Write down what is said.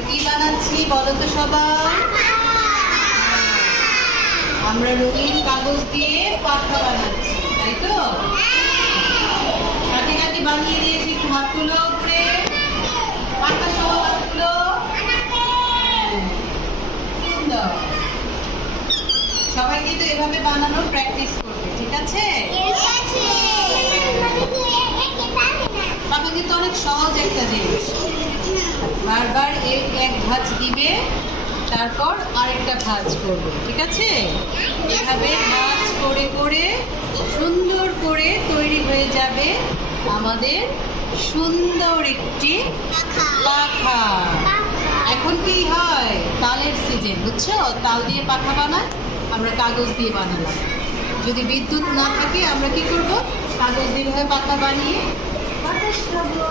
আমরা কি বানাচ্ছি বলো তো সবাই? আমরা রঙিন কাগজ দিয়ে পাখা বানাচ্ছি, তাই তো? কাটি কাটি বানিয়ে দিয়েছি, একটু হাত তুলো উপরে, পাখা সহ হাত তুলো। সুন্দর। সবাই কিন্তু এভাবে বানানোর প্র্যাকটিস করবে, ঠিক আছে? পাখা কিন্তু অনেক সহজ একটা জিনিস। বারবার এক ভাঁজ দিবে, তারপর আরেকটা ভাঁজ করবে, ঠিক আছে? এভাবে ভাঁজ করে করে সুন্দর করে তৈরি হয়ে যাবে আমাদের সুন্দর একটি পাখা। এখন কি হয়, তালের সিজন, বুঝছো? তাল দিয়ে পাখা বানায়, আমরা কাগজ দিয়ে বানালাম। যদি বিদ্যুৎ না থাকে আমরা কি করব? কাগজ দিয়ে পাখা বানিয়ে বাতাস খাবো।